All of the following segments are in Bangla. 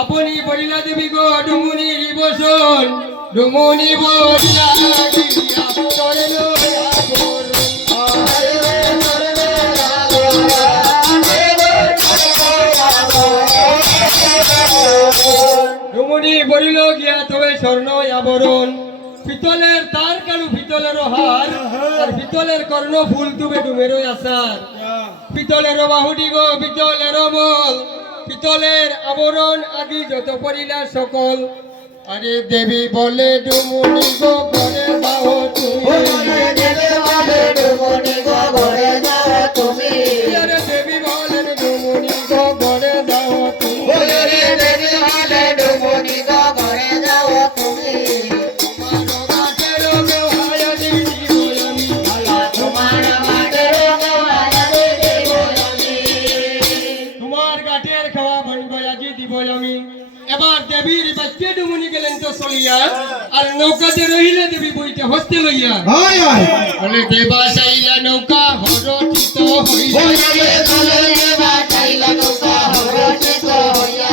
আপনি বলিলা দেবী গো ডুমুনি বসন ডুমুনি বলিলা গিয়া চরলো ডুমুনি বলিল গিয়া তবে স্বর্ণ আবরণ পিতলের তার কালু পিতলের হার আর পিতলের কর্ণ ফুল তুবে ডুমের আসার পিতলের বাহুটি গো পিতলের বল পিতলের আবরণ আদি যত পরিলা সকল আরে দেবী বলে ডুমুনি গো ঘরে যাও তুমি আরে দেবী বলেন ডুমুনি গো ঘরে যাও তুমি এবার দেবীর বাচ্চা ডুমুনি গেলেন তো চলিয়া আর নৌকাতে রহিলে দেবী বইতে হস্তে লইয়া বলে দেবা চাইলা নৌকা হরচিত হইয়া চলে দেবা চাইলা নৌকা হরচিত হইয়া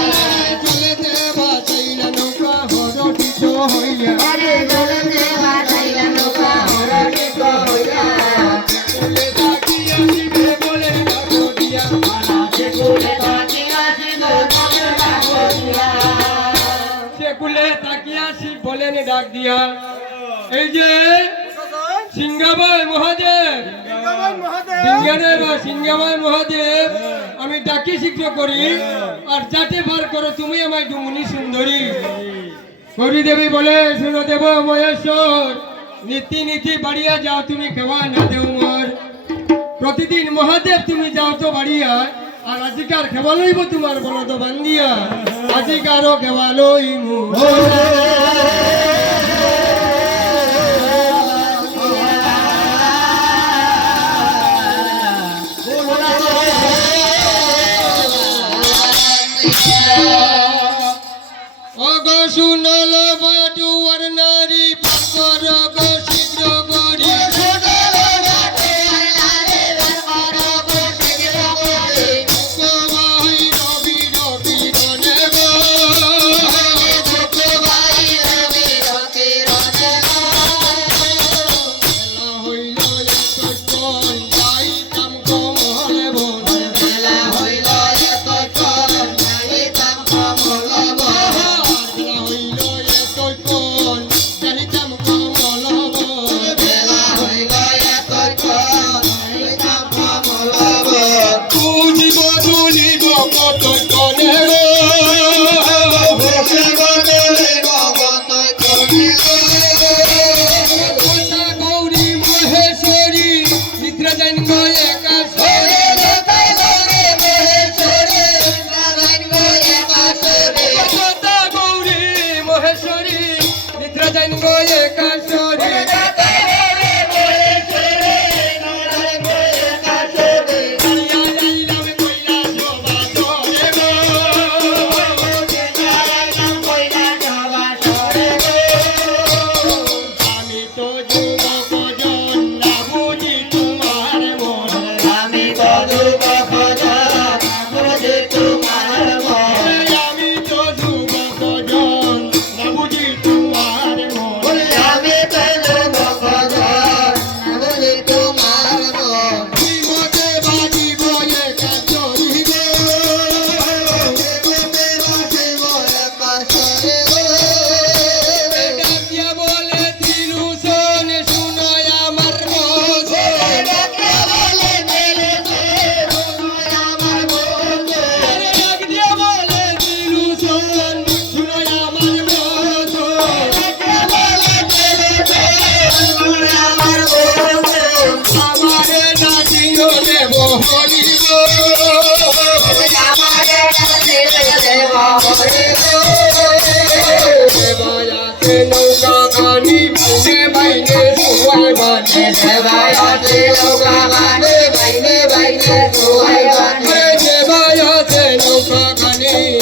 বলেন ডাক দিয়া এই যে সিংহাবাই মহাদেব সিংহাবাই মহাদেব আমি ডাকি শীঘ্র করি আর যাতে পার করো তুমি আমায় ডুমুনি সুন্দরী গৌরী দেবী বলে শুনো দেব মহেশ্বর নীতি নীতি বাড়িয়া যাও তুমি কেবা না দেও মোর প্রতিদিন মহাদেব তুমি যাও তো বাড়িয়া আর আজিকার খেবা লইব তোমার বলদ বান্দিয়া আজিকারও খেবা লইমু অগো শুনল বাটুয়ার নারী পাকর গো শীঘ্র গড়ি नौका गानी बहने बहने सुहाय बने देवाया से नौका गानी बहने बहने सुहाय बने देवाया से नौका गानी